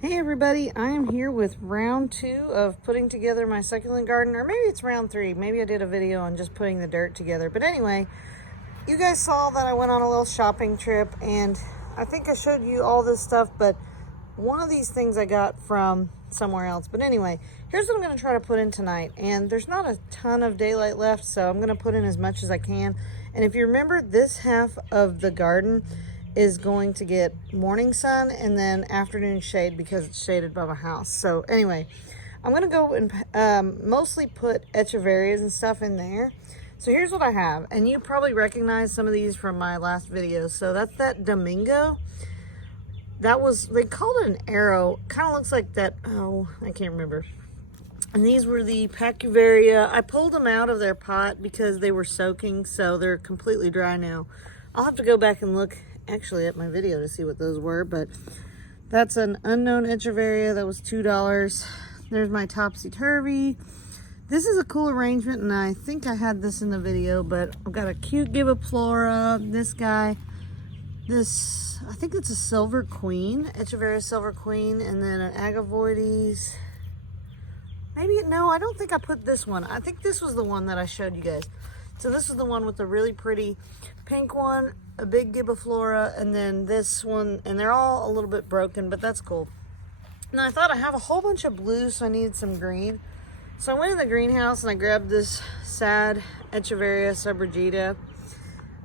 Hey everybody, I am here with round 2 of putting together my succulent garden, or maybe it's round 3. Maybe I did a video on just putting the dirt together. But anyway, you guys saw that I went on a little shopping trip, and I think I showed you all this stuff, but one of these things I got from somewhere else. But anyway, here's what I'm going to try to put in tonight. And there's not a ton of daylight left, so I'm going to put in as much as I can. And if you remember, this half of the garden is going to get morning sun and then afternoon shade because it's shaded by my house. So anyway, I'm going to go and mostly put echeverias and stuff in there. So here's what I have, and you probably recognize some of these from my last video. So that's that Domingo. That was, they called it an arrow. Kind of looks like that, oh, I can't remember. And these were the Pacuvaria. I pulled them out of their pot because they were soaking, so they're completely dry now. I'll have to go back and look actually at my video to see what those were, but that's an unknown echeveria. That was $2. There's my topsy-turvy. This is a cool arrangement, and I think I had this in the video, but I've got a cute Gibiflora, this guy, this, I think it's a silver queen, echeveria silver queen, and then an agavoides. Maybe, no, I don't think I put this one. I think this was the one that I showed you guys. So this is the one with the really pretty pink one, a big Gibiflora, and then this one, and they're all a little bit broken, but that's cool. Now I thought I have a whole bunch of blue, so I needed some green. So I went in the greenhouse and I grabbed this sad Echeveria subregita.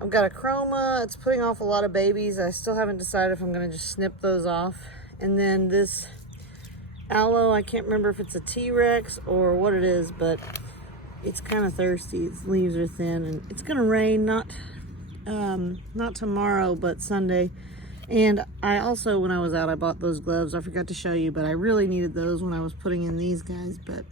I've got a chroma, it's putting off a lot of babies. I still haven't decided if I'm gonna just snip those off. And then this aloe, I can't remember if it's a T-Rex or what it is, but it's kind of thirsty. Its leaves are thin, and it's gonna rain not tomorrow, but Sunday. And I also, when I was out, I bought those gloves. I forgot to show you, but I really needed those when I was putting in these guys, but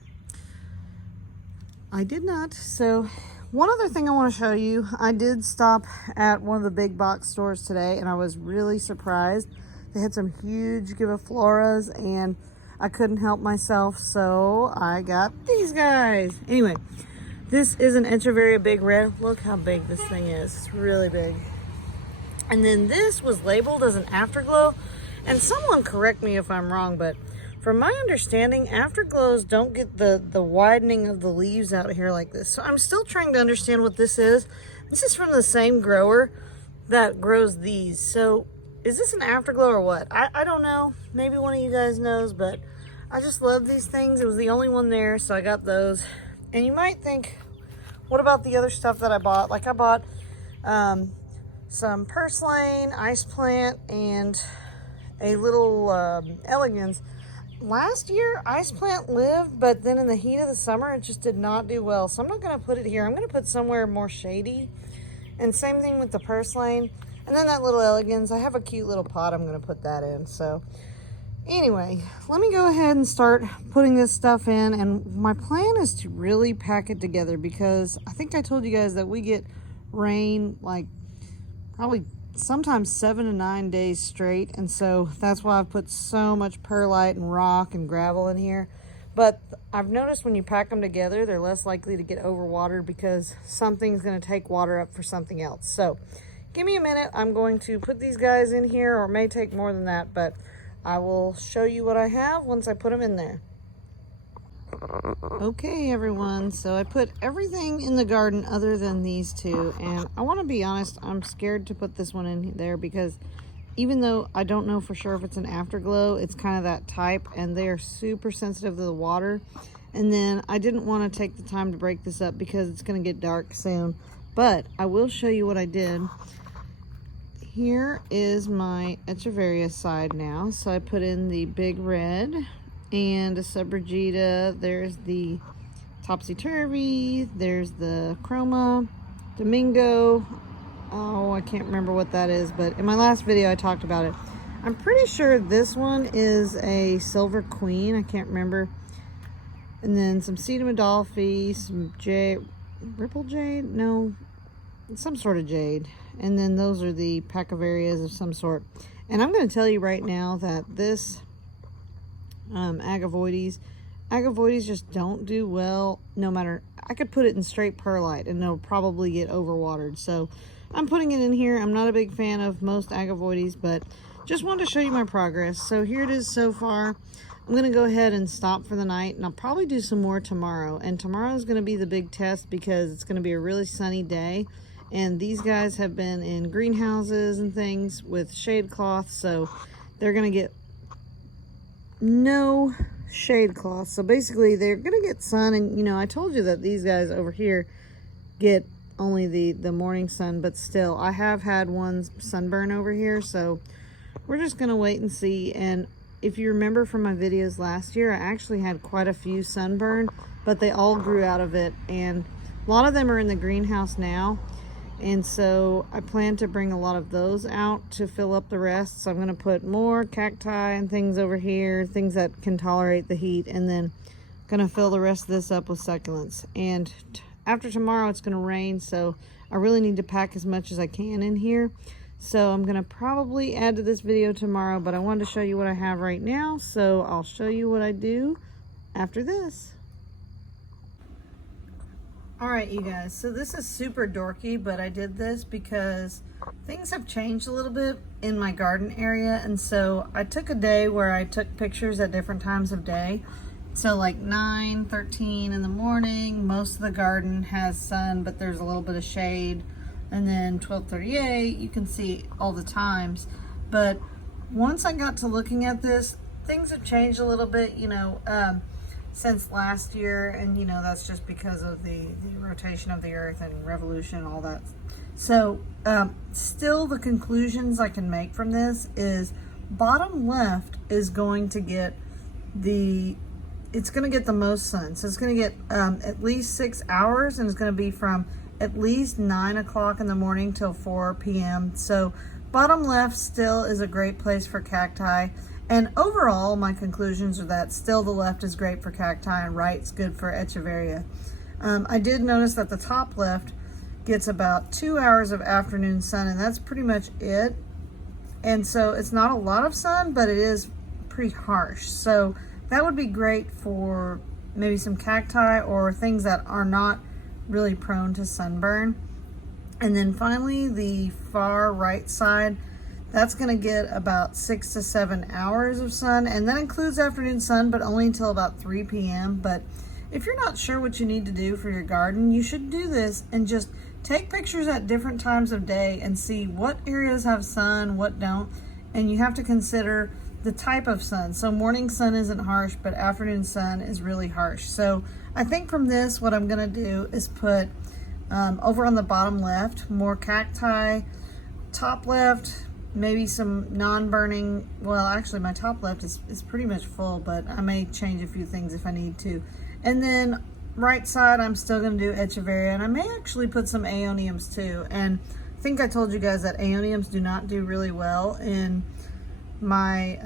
I did not. So one other thing I want to show you, I did stop at one of the big box stores today, and I was really surprised. They had some huge Gibifloras, and I couldn't help myself, so I got these guys. Anyway, this is an Echeveria Big Red. Look how big this thing is. It's really big. And then this was labeled as an afterglow. And someone correct me if I'm wrong, but from my understanding, afterglows don't get the widening of the leaves out here like this. So I'm still trying to understand what this is. This is from the same grower that grows these. So is this an afterglow or what? I don't know. Maybe one of you guys knows, but I just love these things. It was the only one there, so I got those. And you might think, what about the other stuff that I bought? Like I bought some purslane, ice plant, and a little elegans. Last year, ice plant lived, but then in the heat of the summer, it just did not do well. So I'm not going to put it here. I'm going to put somewhere more shady. And same thing with the purslane. And then that little elegans, I have a cute little pot I'm going to put that in. So anyway, let me go ahead and start putting this stuff in. And my plan is to really pack it together because I think I told you guys that we get rain like probably sometimes 7 to 9 days straight. And so that's why I've put so much perlite and rock and gravel in here. But I've noticed when you pack them together, they're less likely to get overwatered because something's going to take water up for something else. So give me a minute. I'm going to put these guys in here, or it may take more than that, but I will show you what I have once I put them in there. Okay, everyone, so I put everything in the garden other than these two, and I want to be honest, I'm scared to put this one in there because even though I don't know for sure if it's an afterglow, it's kind of that type, and they are super sensitive to the water. And then I didn't want to take the time to break this up because it's going to get dark soon, but I will show you what I did. Here is my Echeveria side now. So I put in the Big Red and a subregita. There's the topsy-turvy. There's the chroma, Domingo. Oh, I can't remember what that is, but in my last video I talked about it. I'm pretty sure this one is a silver queen. I can't remember. And then some Sedum Adolphi, some jade, ripple jade? No, some sort of jade. And then those are the Pacavarias of some sort. And I'm going to tell you right now that this agavoides just don't do well no matter. I could put it in straight perlite and it'll probably get overwatered. So I'm putting it in here. I'm not a big fan of most agavoides, but just wanted to show you my progress. So here it is so far. I'm going to go ahead and stop for the night, and I'll probably do some more tomorrow. And tomorrow is going to be the big test because it's going to be a really sunny day. And these guys have been in greenhouses and things with shade cloth, so they're going to get no shade cloth. So basically they're going to get sun, and you know, I told you that these guys over here get only the morning sun, but still I have had one sunburn over here, so we're just going to wait and see. And if you remember from my videos last year, I actually had quite a few sunburn, but they all grew out of it, and a lot of them are in the greenhouse now. And so I plan to bring a lot of those out to fill up the rest. So I'm going to put more cacti and things over here, things that can tolerate the heat, and then going to fill the rest of this up with succulents. And after tomorrow it's going to rain, so I really need to pack as much as I can in here. So I'm going to probably add to this video tomorrow, but I wanted to show you what I have right now, so I'll show you what I do after this. Alright, you guys, so this is super dorky, but I did this because things have changed a little bit in my garden area, and so I took a day where I took pictures at different times of day. So like 9:13 in the morning, most of the garden has sun, but there's a little bit of shade. And then 12:38, you can see all the times. But once I got to looking at this, things have changed a little bit, you know, since last year. And, you know, that's just because of the rotation of the earth and revolution and all that. So still the conclusions I can make from this is bottom left is going to get the most sun. So it's going to get at least 6 hours, and it's going to be from at least 9 o'clock in the morning till 4 p.m. So bottom left still is a great place for cacti. And overall, my conclusions are that still the left is great for cacti and right's good for echeveria. I did notice that the top left gets about 2 hours of afternoon sun, and that's pretty much it. And so it's not a lot of sun, but it is pretty harsh. So that would be great for maybe some cacti or things that are not really prone to sunburn. And then finally, the far right side, that's going to get about 6 to 7 hours of sun, and that includes afternoon sun, but only until about 3 p.m. But if you're not sure what you need to do for your garden, you should do this and just take pictures at different times of day and see what areas have sun, what don't. And you have to consider the type of sun. So morning sun isn't harsh, but afternoon sun is really harsh. So I think from this, what I'm going to do is put over on the bottom left, more cacti, top left, maybe some non-burning. Well, actually my top left is pretty much full, but I may change a few things if I need to. And then right side, I'm still going to do echeveria, and I may actually put some aeoniums too. And I think I told you guys that aeoniums do not do really well in my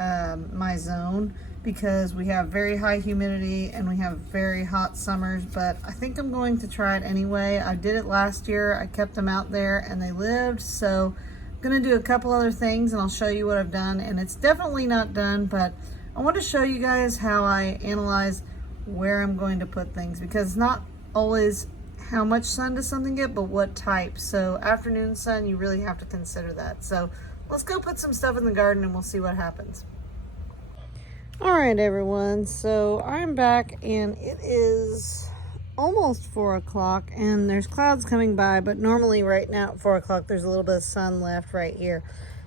my zone because we have very high humidity and we have very hot summers. But I think I'm going to try it anyway. I did it last year. I kept them out there and they lived. So I'm gonna do a couple other things and I'll show you what I've done. And it's definitely not done, but I want to show you guys how I analyze where I'm going to put things, because it's not always how much sun does something get, but what type. So afternoon sun, you really have to consider that. So let's go put some stuff in the garden and we'll see what happens. All right, everyone. So I'm back and it is almost 4 o'clock and there's clouds coming by, but normally right now at 4 o'clock, there's a little bit of sun left right here.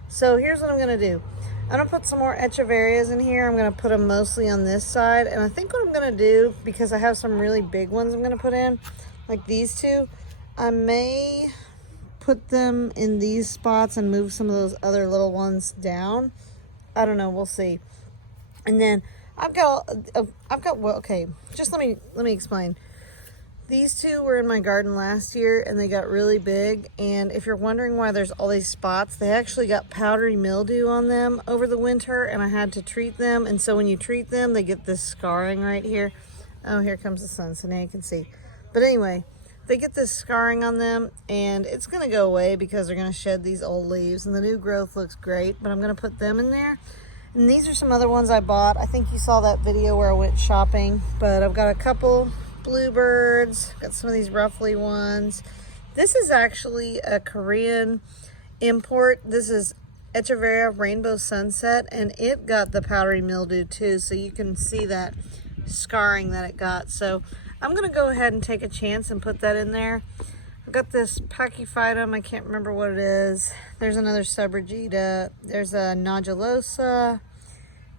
So here's what I'm going to do. I'm going to put some more echeverias in here. I'm going to put them mostly on this side. And I think what I'm going to do, because I have some really big ones I'm going to put in, like these two, I may put them in these spots and move some of those other little ones down. I don't know, we'll see. And then I've got well, okay, just let me explain. These two were in my garden last year and they got really big, and if you're wondering why there's all these spots, they actually got powdery mildew on them over the winter and I had to treat them. And so when you treat them, they get this scarring right here. Oh, here comes the sun, so now you can see. But anyway, they get this scarring on them and it's going to go away because they're going to shed these old leaves and the new growth looks great. But I'm going to put them in there. And these are some other ones I bought. I think you saw that video where I went shopping, but I've got a couple bluebirds, got some of these ruffly ones. This is actually a Korean import. This is Echeveria Rainbow Sunset, and it got the powdery mildew too, so you can see that scarring that it got. So I'm gonna go ahead and take a chance and put that in there. I've got this Pachyphytum, I can't remember what it is. There's another Subrigida, there's a Nodulosa,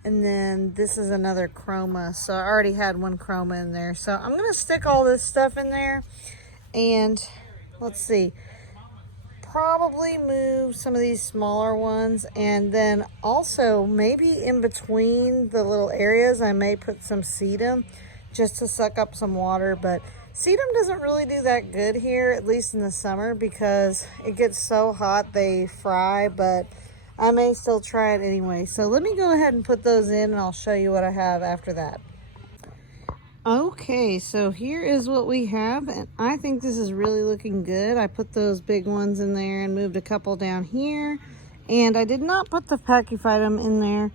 and then this is another Chroma. So I already had one Chroma in there. So I'm gonna stick all this stuff in there, and let's see, probably move some of these smaller ones, and then also maybe in between the little areas I may put some sedum just to suck up some water. But sedum doesn't really do that good here, at least in the summer, because it gets so hot they fry, but I may still try it anyway. So let me go ahead and put those in, and I'll show you what I have after that. Okay, so here is what we have, and I think this is really looking good. I put those big ones in there and moved a couple down here, and I did not put the Pachyphytum in there.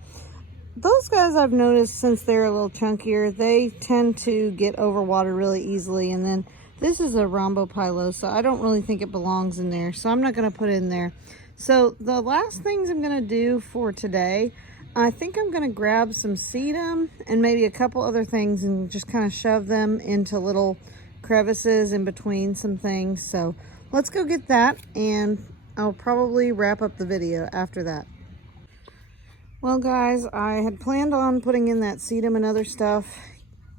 Those guys, I've noticed, since they're a little chunkier, they tend to get overwatered really easily. And then this is a Rhombopilosa. I don't really think it belongs in there, so I'm not going to put it in there. So the last things I'm going to do for today, I think I'm going to grab some sedum and maybe a couple other things and just kind of shove them into little crevices in between some things. So let's go get that, and I'll probably wrap up the video after that. Well guys, I had planned on putting in that sedum and other stuff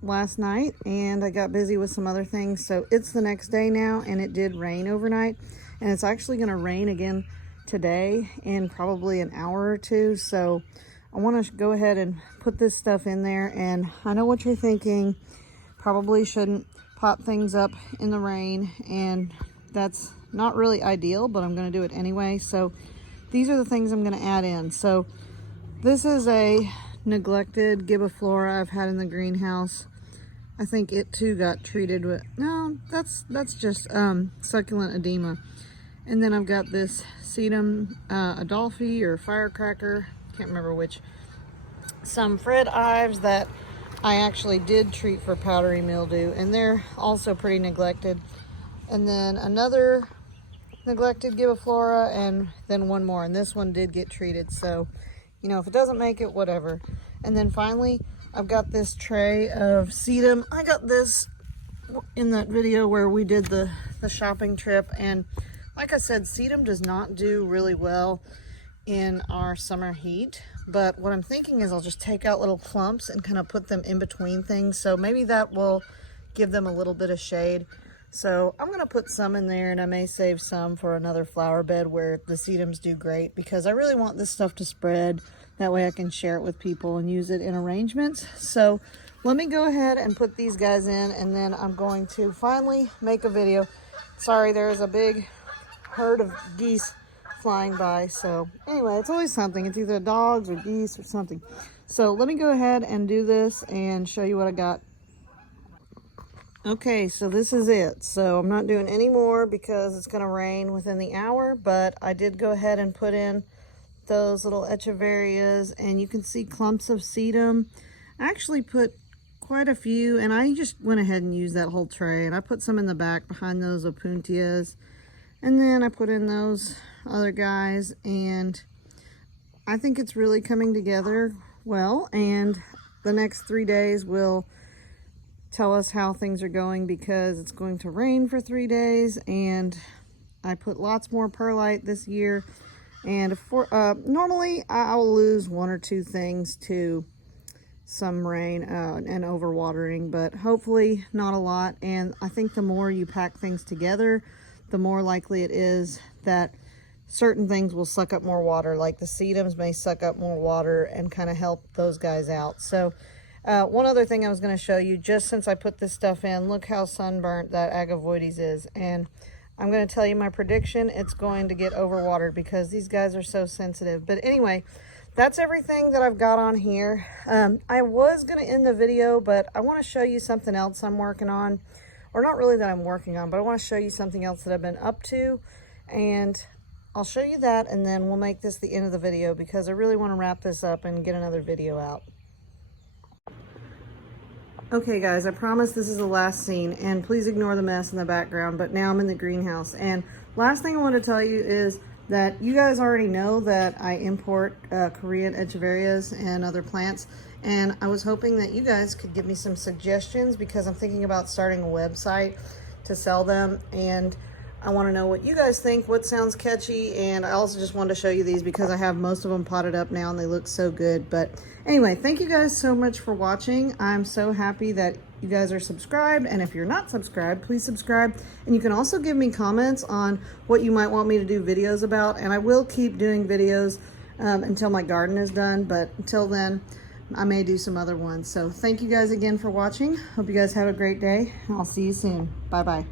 last night, and I got busy with some other things. So it's the next day now, and it did rain overnight, and it's actually going to rain again today in probably an hour or two. So I want to go ahead and put this stuff in there, and I know what you're thinking. Probably shouldn't pot things up in the rain, and that's not really ideal, but I'm going to do it anyway. So these are the things I'm going to add in. So this is a neglected Gibiflora I've had in the greenhouse. I think it too got treated with, no, that's just succulent edema. And then I've got this sedum Adolphi or Firecracker, can't remember which. Some Fred Ives that I actually did treat for powdery mildew, and they're also pretty neglected. And then another neglected Gibiflora, and then one more, and this one did get treated. So, you know, if it doesn't make it, whatever. And then finally, I've got this tray of sedum. I got this in that video where we did the shopping trip, and like I said, sedum does not do really well in our summer heat. But what I'm thinking is I'll just take out little clumps and kind of put them in between things. So maybe that will give them a little bit of shade. So I'm going to put some in there, and I may save some for another flower bed where the sedums do great, because I really want this stuff to spread. That way I can share it with people and use it in arrangements. So let me go ahead and put these guys in, and then I'm going to finally make a video. Sorry, there's a big herd of geese flying by. So anyway, it's always something. It's either dogs or geese or something. So let me go ahead and do this and show you what I got. Okay, so this is it. So I'm not doing any more because it's going to rain within the hour, but I did go ahead and put in those little Echeverias, and you can see clumps of sedum. I actually put quite a few, and I just went ahead and used that whole tray, and I put some in the back behind those Opuntias, and then I put in those other guys, and I think it's really coming together well. And the next 3 days will tell us how things are going, because it's going to rain for 3 days, and I put lots more perlite this year. And normally I will lose 1 or 2 things to some rain and overwatering, but hopefully not a lot. And I think the more you pack things together, the more likely it is that certain things will suck up more water, like the sedums may suck up more water and kind of help those guys out. So one other thing I was going to show you, just since I put this stuff in, look how sunburnt that Agavoides is. And I'm going to tell you my prediction, it's going to get overwatered because these guys are so sensitive. But anyway, that's everything that I've got on here. I was going to end the video, but I want to show you something else I'm working on. Or not really that I'm working on, but I want to show you something else that I've been up to. And I'll show you that, and then we'll make this the end of the video, because I really want to wrap this up and get another video out. Okay guys, I promise this is the last scene, and please ignore the mess in the background, but now I'm in the greenhouse. And last thing I want to tell you is that you guys already know that I import Korean echeverias and other plants, and I was hoping that you guys could give me some suggestions because I'm thinking about starting a website to sell them, and I want to know what you guys think, what sounds catchy, and I also just wanted to show you these because I have most of them potted up now and they look so good. But anyway, thank you guys so much for watching. I'm so happy that you guys are subscribed, and if you're not subscribed, please subscribe. And you can also give me comments on what you might want me to do videos about, and I will keep doing videos until my garden is done, but until then I may do some other ones. So thank you guys again for watching. Hope you guys have a great day. I'll see you soon. Bye bye.